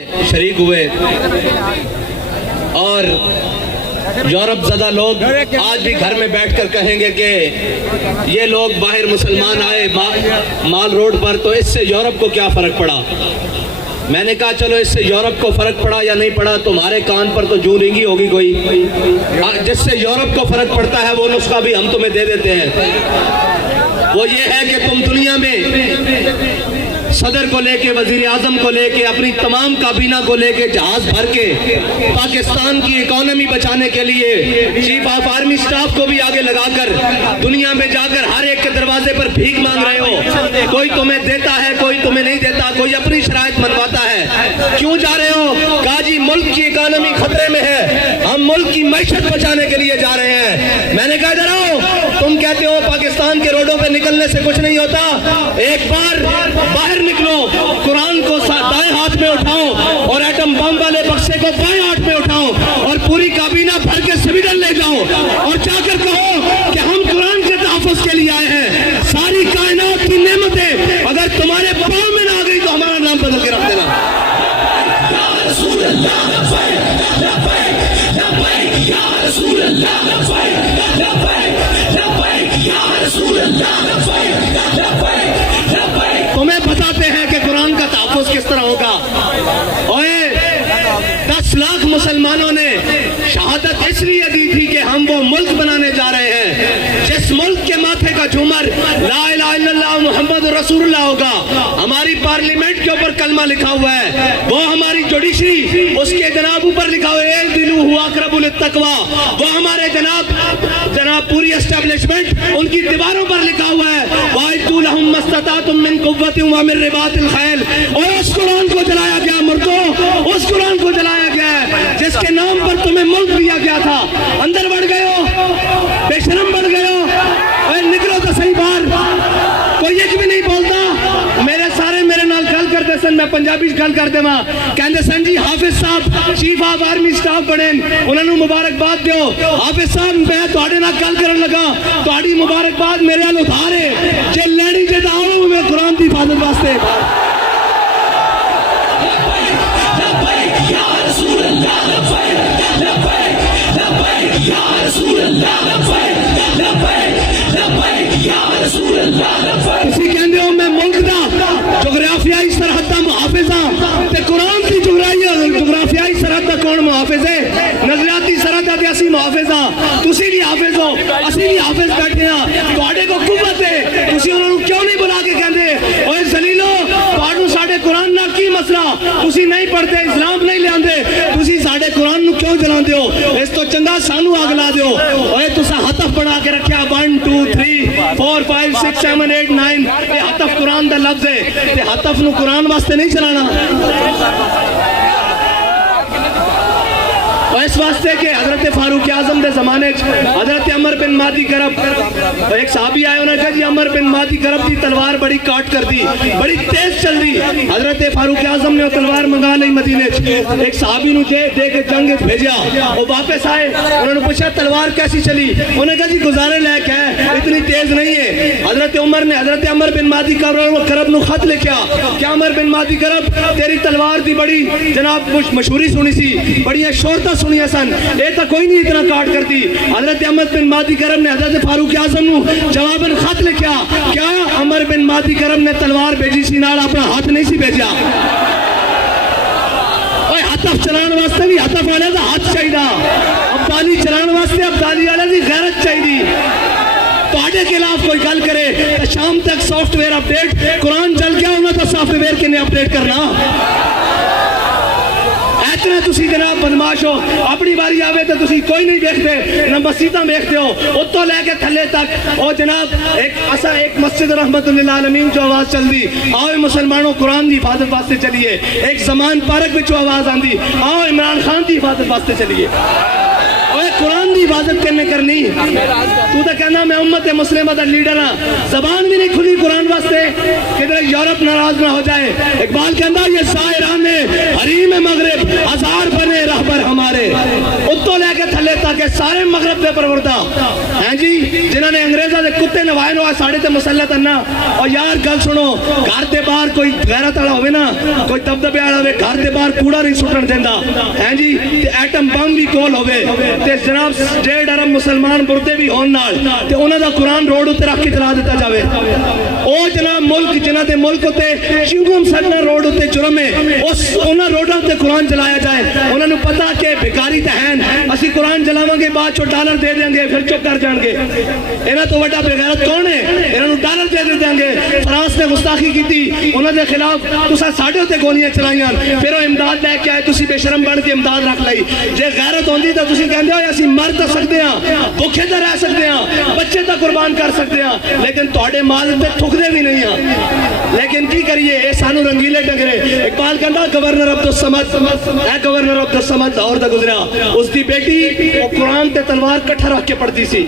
شریک ہوئے اور یورپ زدہ لوگ آج بھی گھر میں بیٹھ کر کہیں گے کہ یہ لوگ باہر مسلمان آئے مال روڈ پر تو اس سے یورپ کو کیا فرق پڑا. میں نے کہا چلو اس سے یورپ کو فرق پڑا یا نہیں پڑا, تمہارے کان پر تو جو رنگی ہوگی کوئی. جس سے یورپ کو فرق پڑتا ہے وہ نسخہ بھی ہم تمہیں دے دیتے ہیں. وہ یہ ہے کہ تم دنیا میں صدر کو لے کے, وزیر اعظم کو لے کے, اپنی تمام کابینہ کو لے کے جہاز بھر کے پاکستان کی اکانومی بچانے کے لیے چیف آف آرمی سٹاف کو بھی آگے لگا کر دنیا میں جا کر ہر ایک کے دروازے پر بھیک مانگ رہے ہو. کوئی تمہیں دیتا ہے, کوئی تمہیں نہیں دیتا, کوئی اپنی شرائط منواتا ہے. کیوں جا رہے ہو؟ کہا جی ملک کی اکانومی خطرے میں ہے, ہم ملک کی معیشت بچانے کے لیے جا رہے ہیں. میں نے کہا ادھر آؤ, تم کہتے ہو پاکستان کے روڈوں پہ نکلنے سے کچھ نہیں ہوتا, ایک بار باہر نکلو, قرآن کو دائیں ہاتھ میں اٹھاؤ اور ایٹم بم والے بکسے کو بائیں ہاتھ میں اٹھاؤ اور پوری کابینہ بھر کے سویڈن لے جاؤ اور جا کر کہو کہ ہم قرآن کے تحفظ کے لیے آئے ہیں. ساری کائنات کی نعمتیں اگر تمہارے پاؤں میں نہ آ گئی تو ہمارا نام بدل کے رکھ دینا. یا رسول اللہ لبیک لبیک لبیک یا رسول اللہ لبیک لبیک لبیک یا رسول اللہ لبیک لبیک لبیک. تمہیں بتاتے ہیں کہ قرآن کا تحفظ کس طرح ہوگا. اوئے 10 لاکھ مسلمانوں نے شہادت اس لیے دی تھی کہ ہم وہ ملک بنانے جا رہے ہیں جس ملک کے ماتھے کا جھومر لا الہ الا اللہ محمد رسول اللہ ہوگا. ہماری پارلیمنٹ کے اوپر کلمہ لکھا ہوا ہے, وہ ہماری جوڈیشری اس کے جناب اوپر لکھا ہوا ہے دلو ہوا اقرب للتقوی, وہ ہمارے جناب پوری اسٹیبلشمنٹ ان کی دیواروں پر لکھا ہوا ہے وَأَعِدُّوا لَهُم مَّا اسْتَطَعْتُم مِّن قُوَّةٍ وَمِن رِّبَاطِ الْخَيْلِ. اور اس قرآن کو جلایا گیا مردوں, اس قرآن کو جلایا گیا ہے جس کے نام پر تمہیں ملک دیا گیا تھا. اندر بڑھ گئے ہو, بے شرم بڑھ گئے ہو, اے نکلو تو صحیح باہر. کوئی ایک بھی نہیں بولتا. میرے نال گل کرتے سن, میں پنجابی گل کر دے ماں کہندے سن جی حافظ صاحب چیف آف آرمی سٹاف بنے, انہوں نے مبارکباد دیو. حافظ صاحب میں تواڈے نال گل کرن لگا, تواڈی مبارکباد میرے نال ادھارے جے لینی جے داؤ میں قرآن دی حفاظت واسطے. یا رسول اللہ لبیک لبیک لبیک یا رسول اللہ لبیک لبیک لبیک یا رسول اللہ لبیک. تسی کہندے ہو میں ملک دا جغرافیائی سرحد دا محافظ ہاں تے قرآن کی جغرافیائی سرحد دا کون محافظ ہے؟ نظریاتی سرحد دا تے اسی محافظ ہاں, تسی بھی حافظ ہو, اسی بھی حافظ بیٹھے ہاں. تواڈے کو قوت ہے, تسی انہاں نوں کیوں نہیں بلا کے کہندے اوے ذلیلو تواڈوں ساڈے قرآن نال کی مسئلہ, تسی نہیں پڑھتے, اسلام نہیں لیاندے, تسی ساڈے قرآن نوں کیوں جلاندے ہو؟ اس تو چنگا سانو اگ لا دیو. اوے تسا ہتف بنا کے رکھیا 1 2 3 4 5 6 7 8 9 یہ ہتف قرآن دا لفظ ہے تے ہتف نو قرآن واسطے نہیں چلانا. اس واسطے کہ حضرت فاروق اعظم دے زمانے حضرت عمر بن مہدی کرب ایک صحابی آئے, انہوں نے کہا جی عمر بن مہدی کرب دی تلوار بڑی کاٹ کر دی, بڑی تیز چل دی. حضرت فاروق اعظم نے وہ تلوار منگا لی مدینے چ, ایک صحابی نو دے کے جنگ بھیجا, وہ واپس آئے, انہوں نے پوچھا تلوار کیسی چلی, انہوں نے کہا جی گزارے لائق ہے, اتنی تیز نہیں ہے. حضرت عمر نے حضرت عمر بن مہدی کرب نو خط لکھا کہ عمر بن مہدی کرب تیری تلوار دی بڑی جناب مشہوری سنی سی, بڑی شہرت سنی سن, اے تا کوئی نہیں اتنا کاٹ کرتی. حضرت عمر بن مہدی کرب نے حضرت فاروق اعظم نو جواباً خط لکھا, کیا عمر بن مہدی کرب نے تلوار بھیجی سی نال اپنا ہاتھ نہیں سی بھیجا. اوے ہتف چلان واسطے بھی ہتف والے دا ہاتھ چاہیدا, ابدالی چلان واسطے ابدالی والے دی غیرت چاہیدی. تواڈے خلاف کوئی گل کرے تو شام تک سافٹ ویئر اپڈیٹ, قرآن چل گیا ہونا تو سافٹ ویئر کنے اپڈیٹ کرنا. اتنا تسی جناب بدماش ہو, اپنی باری آوے تو تسی کوئی نہیں دیکھتے, نہ مسیطاں دیکھتے ہو, اتوں لے کے تھلے تک. او جناب ایک مسجد رحمت للعالمین جو آواز چل دی, آؤ مسلمانوں قرآن دی حفاظت واسطے چلیے. ایک زمان پارک وچوں آواز آندی, آؤ عمران خان دی حفاظت واسطے چلیے. قرآن دی حفاظت کرنے کرنی, تو تو کہنا میں امت مسلمہ دا لیڈر ہاں, زبان بھی نہیں کھلی قرآن واسطے, کدھر یورپ ناراض نہ ہو جائے. اقبال کہنا یہ زائران حریم مغرب ہزار بنے رہبر ہمارے, اتوں لے کے تھلے تک سارے مغرب دے پروردہ ہیں جی جنہوں نے انگریزہ دے کتے نوائے نو ساڑے تے مسلط اننا. اور یار گل سنو, گھر دے باہر کوئی غیرت والا ہوئے نا, کوئی دبدبے والا ہوئے, گھر دے باہر کوڑا نہیں سٹن دیندا ہیں جی, تے ایٹم بم بھی کول ہوئے تے جناب 1.5 ارب مسلمان مردے بھی ہون نال تے انہاں دا قرآن روڈ تے رکھ کے چلا دیتا جاوے. او جناب ملک جنہاں دے ملک تے چنگم سڑنا روڈ تے جرم ہے, اس انہاں روڈاں تے قرآن چلایا جائے. انہاں نوں پتہ کہ بھکاری تے ہیں, اسی قرآن چلاواں گے بعد چوں ڈالر دے دیں گے پھر چپ کر جان گے. انہاں تو وڈا بے غیرت کون ہے؟ انہاں نوں ڈالر دے دیں گے. فرانس نے گستاخی کیتی, انہاں دے خلاف تساں ساڈے تے گولیاں چلائیاں, پھر وہ امداد لے کے آئے, تسی بے شرم بن کے امداد رکھ لئی. جے غیرت ہوندی تے تسی کہندے ہو اسی مر تے سکدے ہاں, بھوکے تے رہ سکدے ہاں, بچے تے قربان کر سکدے ہاں, لیکن تواڈے مال تے تھکدے بھی نہیں ہاں. لیکن کی کریے, اے سانو رنگیلے ڈنگرے. اقبال کہندا گورنر عبدالصمد, اے گورنر عبدالصمد لاہور دا گزریا, اس دی بیٹی وہ قرآن تے تلوار کٹھا رکھ کے پڑھتی سی.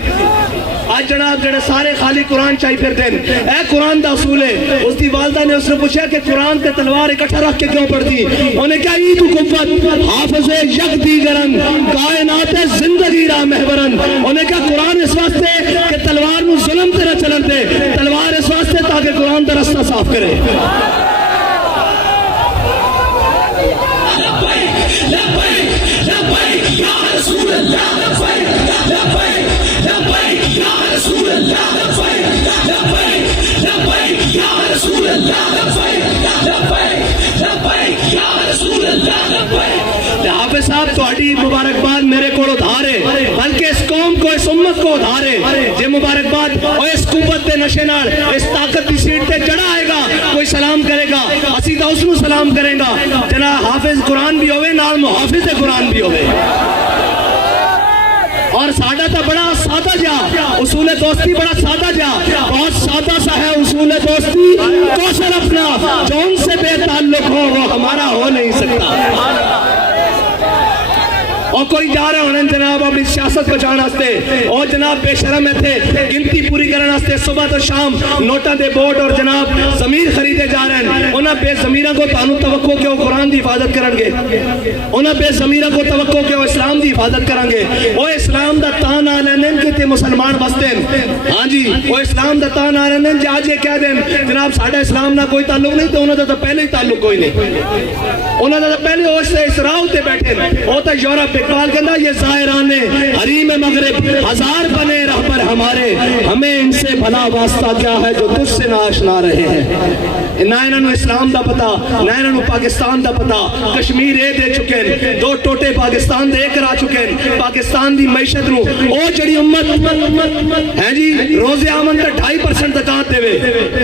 آج جناب جڑے سارے خالی قرآن چاہی پھر دین, اے قرآن دا اصول ہے. اس دی والدہ نے اس نے پوچھا کہ قرآن تے تلوار اکٹھا رکھ کے کیوں پڑھتی؟ انہیں کہا عید قوت حافظ یک دیگرن کائنات زندگی را محورن. انہیں کہا قرآن اس واسطے کہ تلوار نو ظلم تے نہ چلن دے, تلوار اس واسطے تاکہ قرآن دا رستہ صاف کرے. حافظ صاحب تہاڈی مبارکباد میرے کو ادھار ہے, بلکہ اس قوم کو اس امت کو ادھار ہے. جے مبارکباد اور اس قوت دے نشے نال اس طاقت دی سیٹ تے چڑھا آئے گا, کوئی سلام کرے گا, اسی تا اس نو سلام کریں گا. جناب حافظ قرآن بھی ہوئے نال محافظ قرآن بھی ہوئے. اور ساڈا تا بڑا سادہ جا اصول دوستی, بڑا سادہ جا, بہت سادہ سا ہے اصول دوستی. کوشل اپنا جو ان سے بے تعلق ہو وہ ہمارا ہو نہیں سکتا. اور کوئی جا رہے ہونے جناب اپنی سیاست بچانا ہستے, اور جناب بے شرم ہے تھے گنتی پوری کرنا ہستے صبح تو شام نوٹا دے بورڈ اور جناب ضمیر خریدے جا رہے ہیں. انہاں بے ضمیرہ کو تانوں توقع کہ وہ قرآن دی حفاظت کرن گے, انہاں بے ضمیرہ کو توقع کہ وہ اسلام دی حفاظت کرن گے. وہ اسلام دا تان آ لینن کہ تے مسلمان بستے ہیں. ہاں جی, وہ اسلام دا تان آ لینن جے آج یہ کہہ دیں جناب ساڈا اسلام نہ کوئی تعلق نہیں, تو انہاں دا تو پہلے ہی تعلق کوئی نہیں. انہاں دا تو پہلے اس راہ تے بیٹھے ہیں, وہ تو یورپ. اقبال کہندا یہ زائران حریم مغرب ہزار بنے رہبر ہمارے, ہمیں ان سے بھلا واسطہ کیا ہے جو تجھ سے نہ آشنا رہے ہیں. نہ انہوں اسلام دا پتا, نہ انہوں پاکستان دا پتا. کشمیر اے دے چکے ہیں, 2 ٹوٹے پاکستان دے کرا چکے ہیں. پاکستان دی معیشت نو او جڑی امت ہے جی روز آمن دا 2.5% زکات دے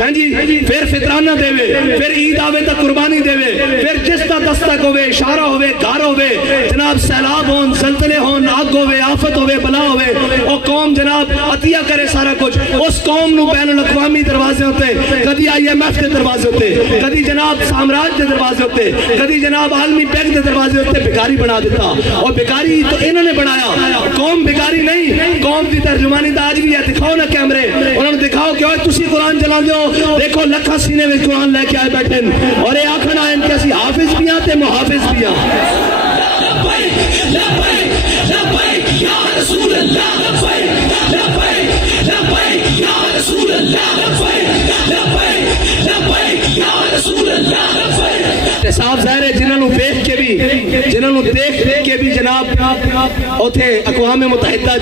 ہیں جی, پھر فطرانہ دے, پھر عید آوے تا قربانی دے, پھر جس دا دستک ہوئے, اشارہ ہوئے, گھر ہوئے, جناب سیلاب ہون, زلزلے ہون, آگ ہوئے, آفت ہوئے, بلا ہوئے, او قوم جناب عطیہ کرے سارا کچھ. اس قوم نو بین الاقوامی دروازے ہوتے, کدی IMF کے دروازے ہوتے, کدی جناب سامراج کے دروازے ہوتے, کدی جناب عالمی بینک کے دروازے ہوتے. بھکاری بنا دیتا, اور بھکاری تو انہوں نے بنایا, قوم بھکاری نہیں. قوم کی ترجمانی دا آج بھی ہے, دکھاؤ نا کیمرے, انہوں نے دکھاؤ کہ تسی قرآن چلا دیو, دیکھو لکھا سینے میں قرآن لے کے آئے بیٹھے, اور یہ آخنا ہے کہ اسی حافظ بھی ہیں تے محافظ بھی ہیں. صاحب ظاہر ہے جنہوں دیکھ کے بھی جناب اوتھے اقوام متحدہ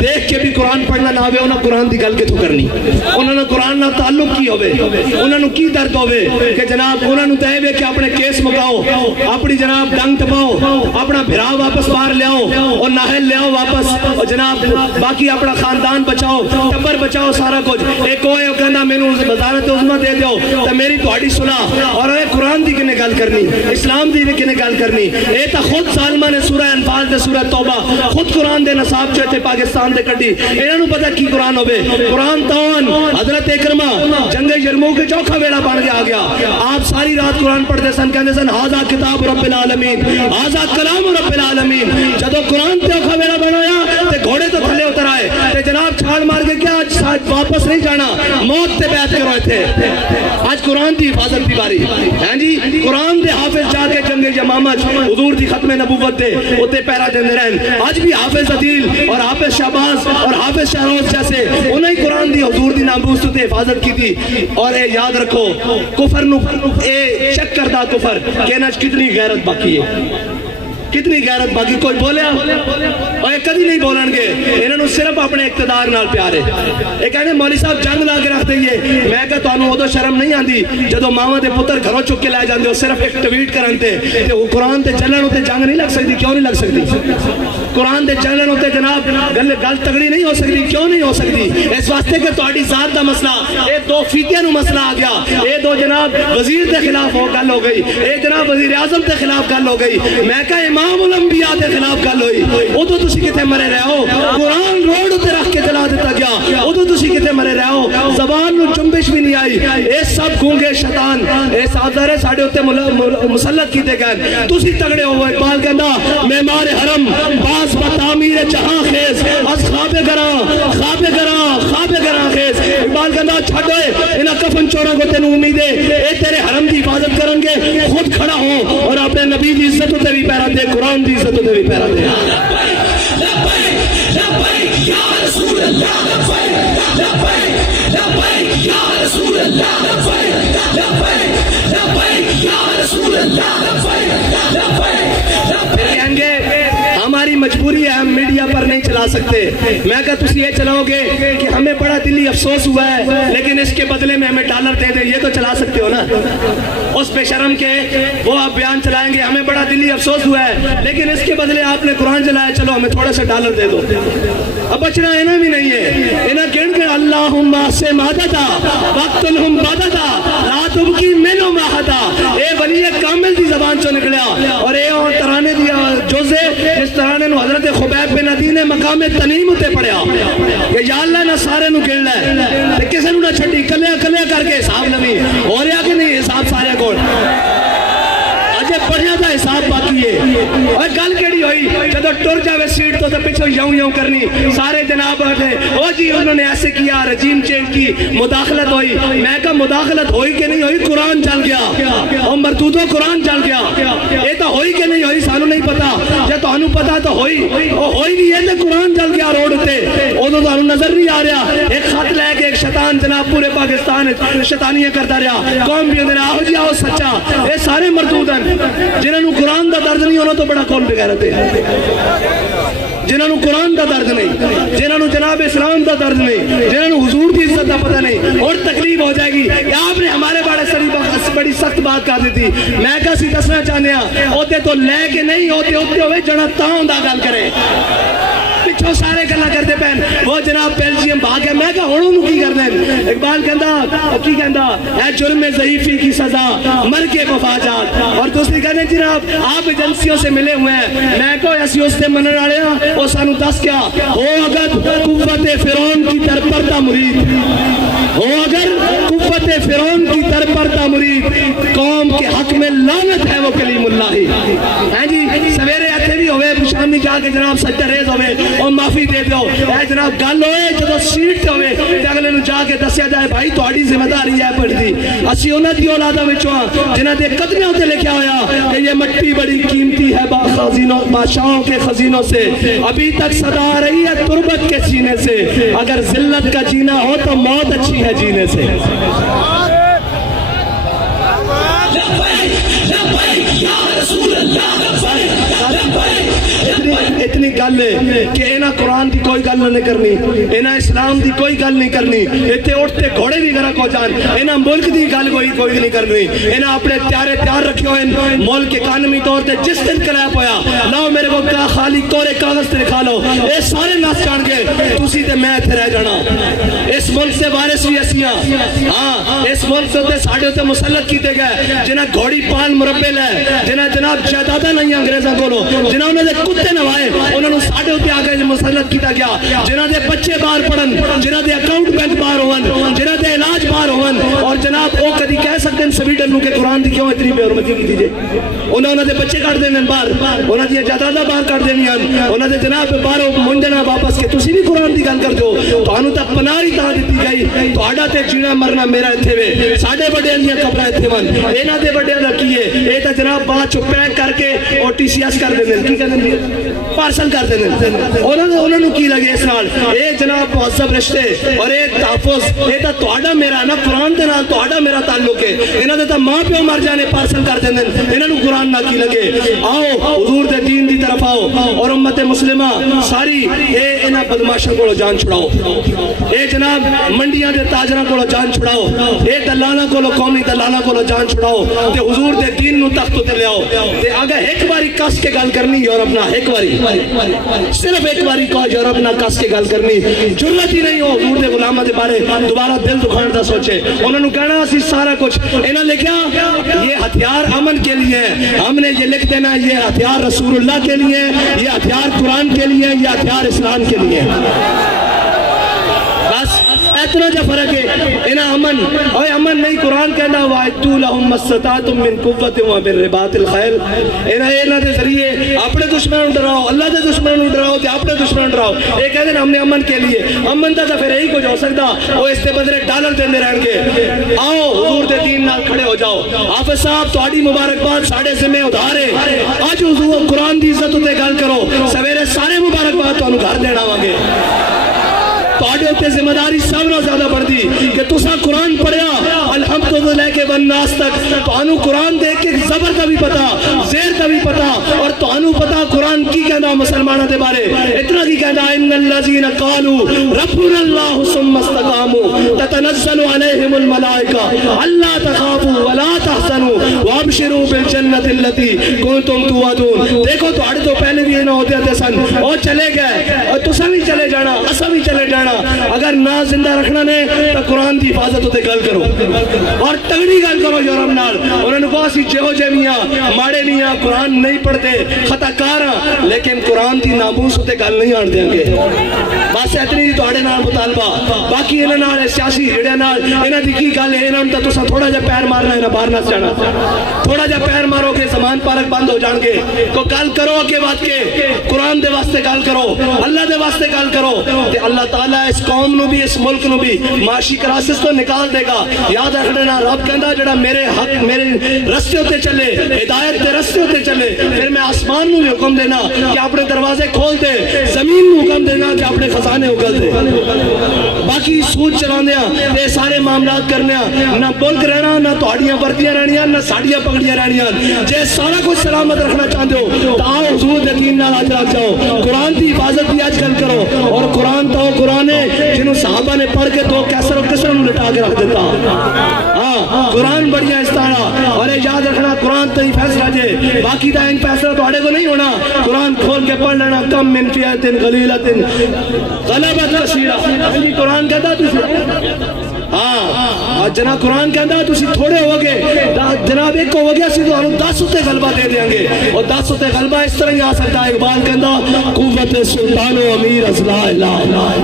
دیکھ کے بھی قرآن پڑھنا نہ ہوئے, انہوں قرآن دی گل کے تو کرنی. انہوں نے قرآن نہ تعلق کی ہوئے, انہوں نے کی درد ہوئے کہ جناب انہوں نے دے ہوئے کہ اپنے کیس مکاؤ, اپنی جناب ڈنگ ٹپاؤ, اپنا بھرا واپس باہر لے آؤ, اور ناہل لے آؤ واپس, اور جناب باقی اپنا خاندان بچاؤ, ٹبر بچاؤ, سارا کچھ. ایک ہوئے کہنا مینوں وزارت عظمیٰ دے دیو تو میری تہاڈی سنا. اور اے قرآن دی کنے گل کرنی, اسلام دی کنے گل کرنی. اے تا خود ظالماں نے سورہ انفال تے سورہ توبہ خود قرآن دے نصاب چ تے پاکستان دے کڈی. انہاں نوں پتہ کی قرآن ہوے. قرآن تاون حضرت اکرمہ جنگ یرموک کے چوکھا ویلا بن کے آ گیا. آپ ساری رات قرآن پڑھتے سن, کہندے سن ھذا کتاب رب العالمین, ھذا کلام رب العالمین. جدوں قرآن تے چوکھا ویلا بنایا تے گھوڑے تو تھلے اتر آئے تے جناب چھال مار کے کیا آج واپس نہیں جانا, موت تے بیعت کرو تھے. آج قرآن دی حفاظت دی باری ہاں جی, قرآن دے حافظ جا کے جنگ یمامہ حضور دی ختم نبوت دے اتے پیرا دیندے رہن. آج بھی حافظ عدیل اور حافظ شہباز اور حافظ شہروز جیسے انہیں قرآن دی حضور دی ناموس تے حفاظت کی تھی. اور اے یاد رکھو کفر نو اے چیک کردا کفر کہنا کتنی غیرت باقی ہے, کتنی غیرت باقی. کوئی بولیا اور یہ کدی نہیں بولن گے, انہوں نے صرف اپنے اقتدار نال پیار ہے. یہ کہنے مولوی صاحب جنگ لا کے رکھ دئیے, میں کہا تانوں ادو شرم نہیں آندی جدو ماواں دے پتر گھروں چک کے لائے جاندے ہو صرف ایک ٹویٹ کرن تے قرآن تے چلن ہوتے جنگ نہیں لگ سکتی. کیوں نہیں لگ سکتی؟ قرآن تے چلن ہوتے جناب گل تگڑی نہیں ہو سکتی. کیوں نہیں ہو سکتی؟ اس واسطے کہ تہاڈی ذات دا مسئلہ, اے دو فیتیاں نو مسئلہ آ گیا, اے دو جناب وزیر دے خلاف ہو گل ہو گئی, اے جناب وزیر اعظم دے خلاف گل ہو گئی, میں کہا امام الانبیاء دے خلاف گل ہوئی. ادو تسی کتے مرے رہے ہو, قرآن روڈ تے رکھ کے جلا دیتا گیا, ادو تسی کتے مرے رہے ہو, زبان نو چنبش بھی نہیں آئی. اے سب گونگے شیطان اے سادارے ساڑے ہوتے مسلط کیتے گئے, تسی تگڑے ہو. اقبال کہندا معمار حرم باز بتعمیر جہاں خیز از خواب گراں خواب گراں خواب گراں خیز. اقبال کہندا چھڈ ہوئے انہاں کفن چوراں کو تینوں امید ہے اے تیرے حرم دی حفاظت کرن گے, خود کھڑا ہو اور اپنے نبی دی عزت تے بھی پیرا دے, قرآن دی عزت تے بھی پیرا دے. لبیک یا رسول اللہ, لبیک لبیک لبیک یا رسول اللہ, لبیک لبیک لبیک یا رسول اللہ, لبیک لبیک. کہیں گے ہماری مجبوری ہے, ہم میڈیا پر نہیں چلا سکتے. میں کہا تسی یہ چلاؤ گے کہ ہمیں بڑا دلی افسوس ہوا ہے لیکن اس کے بدلے میں ہمیں ڈالر دے دیں, یہ تو چلا سکتے ہو نا. اس بے شرم کے وہ آپ بیان چلائیں گے ہمیں بڑا دلی افسوس ہوا ہے لیکن اس کے بدلے آپ نے قرآن چلایا, چلو ہمیں تھوڑا سا ڈالر دے دو. اب بچنا انہیں بھی نہیں ہے, انہیں کہن کے اللہم سے مادتا وقتلہم بادتا لا تبکی منو ماہتا. اے ولی کامل دی زبان چو نکلیا اور اے ترانے دیا جوزے جس ترانے نو حضرت خبیب بن عدی نے مقام تنیم تے پڑھیا کہ یا اللہ نہ سارے نو گل لے کسے نو نہ چھٹی, کلیا کلیا کر کے حساب نوی ہو رہا کہ نہیں حساب سارے کول بڑھیا دا حساب باقی ہے. اور گل کیڑی ہوئی جدو ٹر جاوے سیٹ تو پیچھو یوں یوں کرنی سارے جناب او جی انہوں نے ایسے کیا, رجیم چینج کی, مداخلت ہوئی. میں کہا مداخلت ہوئی کہ نہیں ہوئی, قرآن چل گیا اور مردودوں قرآن چل گیا. یہ تو ہوئی کہ نہیں ہوئی سانو نہیں پتا, جب تو انہوں پتا تو ہوئی بھی ہے کہ قرآن چل گیا روڈ تے, ادو تو انہوں نظر نہیں آ رہا. ایک خط لے کے ایک شیطان جناب پورے پاکستان شیطانیاں کرتا رہا, قوم بھی اندر آہو جی آہو سچا. یہ سارے مردود ہیں جنہوں نے قرآن دا درد نہیں ہونا تو بڑا کون بغیرت ہے, جنہوں نے قرآن دا درد نہیں, جنہوں نے جناب اسلام دا درد نہیں, جنہوں نے حضور کی عزت دا پتہ نہیں. اور تکلیف ہو جائے گی کہ آپ نے ہمارے بڑی سخت بات کر دی تھی. میں کہا سی دسنا چاہنے ہیں ہوتے تو لے کے نہیں ہوتے ہوئے جڑا تاؤں دا گل کرے, پچھو سارے گلا کرتے پہن. وہ جناب بیلجیم بھاگ گئے, میں کہا ہونوں نو کی کر دیں. اقبال کہندا کی کہندا ہے جرم ضعیفی کی سزا مر کے مفاجات. اور دوسری کہنے جناب آپ ایجنسیوں سے ملے ہوئے ہیں, میں کہو ایسی اس سے منن والے ہیں وہ سانو دس کیا ہو اگر قوت فرعون کی در پردہ مرید, ہو اگر قوت فرعون کی در پردہ مرید, قوم کے حق میں لعنت ہے وہ کلیم اللہ ہی. ہیں جی سویرے ایتھے بھی ہوئے شامی جا کے جناب سجدہ ریز ہوئے اور معافی دے دو. اے جناب گل ہوئے جدو سیٹ تے ہوئے تے اگلے نو جا کے دسیا جائے بھائی تہاڈی ذمہ داری ہے پڑھدی, اسی انہاں دی اولاداں وچوں ہاں جنہاں دے قدمیاں تے لکھیا ہویا کہ یہ مٹی بڑی قیمتی ہے خزینوں بادشاہوں کے خزینوں سے, ابھی تک صدا آ رہی ہے تربت کے سینے سے, اگر ذلت کا جینا ہو تو موت اچھی ہے جینے سے. اتنی گل ہے کہ انہاں قرآن دی کوئی گل نہیں کرنی, انہاں اسلام دی کوئی گل نہیں کرنی, اتنے اٹھتے گھوڑے بھی گرک ہو جان, انہاں ملک دی گل کوئی نہیں کرنی. انہاں اپنے تیار رکھے ہوئے ملک اکانومی طور تے جس دن کریپ ہویا لاؤ میرے کو خالی کورے کاغذ تے لکھا لو, اے سارے ناس جان گے تسی تے میں اتنے رہ جانا. اس ملک سے وارث بھی اسیاں, ہاں اس ملک سے ساڑھے ہوتے مسلط کیتے گئے جنہاں گھوڑی پال مربے لے, جنہاں جناب جائیداداں نہیں انگریزاں کولو, جنہاں انہوں نے کتے نوائے انہوں نے ساڑھے ہوتے آگے مسلط کیتا گیا جنہ دے بچے باہر پڑھن جنہ دے اکاؤنٹ بینک باہر ہون جنہ دے علاج باہر ہون اور جناب وہ کدی کہہ سکتے ہیں سویڈن نو کہ قرآن دی کیوں اتنی بے حرمتی کی دیجئے انہوں دے بچے کٹ دینے باہر انہوں دی جائیداداں باہر کٹ دینی انہوں دے جناب باہروں منجنا واپس کے تسی بھی قرآن دی گل کر دو تو انہوں تک پناہی تاں دیتی گئی تو آڈا تے جینا مرنا میرا اتھے وے ساڑھے بڑے انہیاں کپڑا اتھے ون اینا دے بڑے انہاں کیے اے تا جناب بات چھو پیک کر کے اور ٹی سی ایس کر دینے کی کہنے دی پارسل کر دینے انہوں نے کی لگے اس نال اے جناب مہذب رشتے اور اے تحفظ اے تا توڑا میرا نا قرآن دے نال توڑا میرا تعلق ہے انہوں نے تا ماں پیو مر جانے پارسل کر دینے انہوں نے قرآن نہ کی لگے آؤ حضور دے دین دی طرف آؤ اور امت مسلمہ ساری اے انہاں بدماشوں کو جان چھڑاؤ اے جناب منڈیاں دے تاجرہ کو جان چھڑاؤ اے دلانا کو قومی دلانا کو جان چھڑاؤ تے حضور دے دین نو تختو تے لے آؤ تے اگر ایک باری کس کے گل کرنی یورپ نہ ایک باری صرف ایک باری کو یورپ نہ کس کے گل کرنی جرت ہی نہیں ہو حضور دے غلامہ دے بارے دوبارہ دل دکھان دا سوچے انہوں نے کہنا اسی سارا کچھ انہوں نے کیا یہ ہتھیار امن کے لیے ہے ہم نے یہ لکھ دینا یہ ہتھیار رسول اللہ کے لیے یہ ہتھیار قرآن کے لیے یہ ہتھیار اسلام کے لیے بس اتنا جا فرق ہے انہا امن اوہ امن نہیں قرآن کہنا وَعِدُّوا لَهُمْ مَسْتَطَعْتُم مِّن قُوَّةٍ وَمِن الْخَيْلِ انہا دے ذریعے اپنے دشمنوں ڈراؤ اللہ دے دشمنوں ڈراؤ تے اپنے دشمنوں ڈراؤ ایک کہتے ہیں ہم نے امن کے لیے امن تا پھر یہی کچھ ہو سکتا وہ اس سے بدلے ڈالر دینے رہن گے آؤ حضور دے دین نال کھڑے ہو جاؤ حافظ صاحب تہاڈی مبارکباد ساڑھے ذمہ ادھارے آج حضور قرآن دی عزت تے گل کرو سویرے سارے مبارکباد تو گھر دینا وانگے توڑے ہوتے ذمہ داری سب نہ زیادہ بڑھ دی کہ تسا قرآن پڑھیا الحمدللہ کے والناس تک تو انو قرآن دیکھ کے زبر کا بھی پتا زیر کا بھی پتا اور تو انو پتا قرآن کی کہنا مسلمانہ دے بارے اتنا کی کہنا ان الذین قالوا ربنا اللہ ثم استقاموا تتنزل علیہم الملائکہ اللہ تخافوا ولا تحزنوا وابشروا بالجنت التي کنتم توعدون دیکھو تو اڑ تو پہلے بھی نہ ہوتے تھے سن اور چلے گئے اور تسا بھی چلے جانا اسا بھی چلے جانا اگر نہ زندہ رکھنا نے تو قرآن دی حفاظت ہوتے گل کرو اور تگڑی گل کرو یورپ نال انہوں نے کہا سی جہو جے میاں ماڑے میاں قرآن نہیں پڑھتے خطا کاراں لیکن قرآن دی ناموس ہوتے گل نہیں آن دیں گے بس اتنی تو آڑے نال مطالبہ باقی انہوں نال سیاسی ہڑے نال انہوں دی کی گل ہے انہوں تو تھوڑا جا پیر مارنا ہے باہر نہ جانا تھوڑا جا پیر مارو کہ زمان پارک بند ہو جان گے کو گل کرو کے بات کے قرآن دے واسطے گل کرو اللہ دے واسطے گل کرو کہ اللہ تعالیٰ اس قوم نو بھی اس ملک نو بھی معاشی کراسس تو نکال دے گا یاد رکھنا رب کہندا جڑا میرے حق میرے رستے ہوتے چلے ہدایت دے رستے ہوتے چلے پھر میں آسمان نو بھی حکم دینا کہ اپنے دروازے کھول دے زمین نو حکم دینا کہ اپنے خزانے اگل دے باقی سود چلاندیاں تے سارے معاملات کرنیاں نہ ملک رہنا نہ تہاڈیاں وردیاں رہنیاں نہ ساڈیاں پگڑیاں رہنیاں جے سارا کچھ سلامت رکھنا چاہتے ہو تو آؤ حضور دے دین نال اج رکھ جاؤ قرآن دی حفاظت بھی اج کل کرو اور قرآن تو قرآن ہے جنہوں صحابہ نے پڑھ کے دو کیسر و کسر نو لٹا کے رکھ دیتا ہاں قرآن بڑھیا استارا اور یاد رکھنا قرآن تو ہی فیصلہ جے باقی دا ان فیصلہ تو آڑے کو نہیں ہونا قرآن کھول کے پڑھ لینا کم من فیات غلیلت غلبت کثیرہ قرآن کہتا تجھے ہاں جناب قرآن کہتا ہے تسی تھوڑے ہو گے جناب ایک ہو گیا سی تو ہم 10 اتے غلبہ دے دیں گے اور 10 اتے غلبہ اس طرح ہی آ سکتا ہے اقبال کہتا قوت سلطان و امیر از لا الہ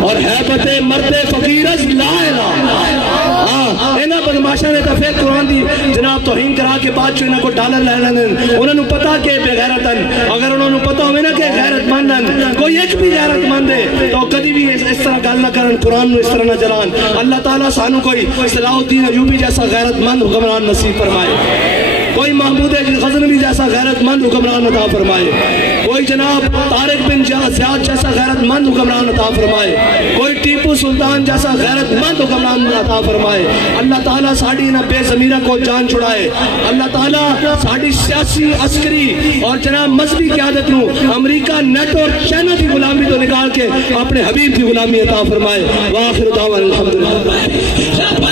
اور حیبت مرد فقیر از لا الہ اینا بدماشا نے تو پھر قرآن دی جناب توہین کرا کے بعد جو انہوں کو ڈالر لے لیں انہوں نے پتا کہ بے غیرتن اگر انہوں نے پتا ہوئے نا کہ غیرت مندن کوئی ایک بھی غیرت مند ہے تو کدی بھی اس طرح گل نہ کرن قرآن نو اس طرح نہ جلان اللہ تعالیٰ سانو کوئی صلاح الدین ایوبی جیسا غیرت مند حکمران نصیب فرمائے کوئی محمود غزنوی جیسا غیرت مند حکمران عطا فرمائے کوئی جناب طارق بن زیاد جیسا غیرت مند حکمران عطا فرمائے کوئی ٹیپو سلطان جیسا غیرت مند حکمران عطا فرمائے اللہ تعالیٰ ساڑی نہ بے ضمیرہ کو جان چھڑائے اللہ تعالیٰ ساڑی سیاسی عسکری اور جناب مذہبی قیادت نو امریکہ نیٹ اور چائنا کی غلامی تو نکال کے اپنے حبیب کی غلامی عطا فرمائے وآخر دعوانا الحمدللہ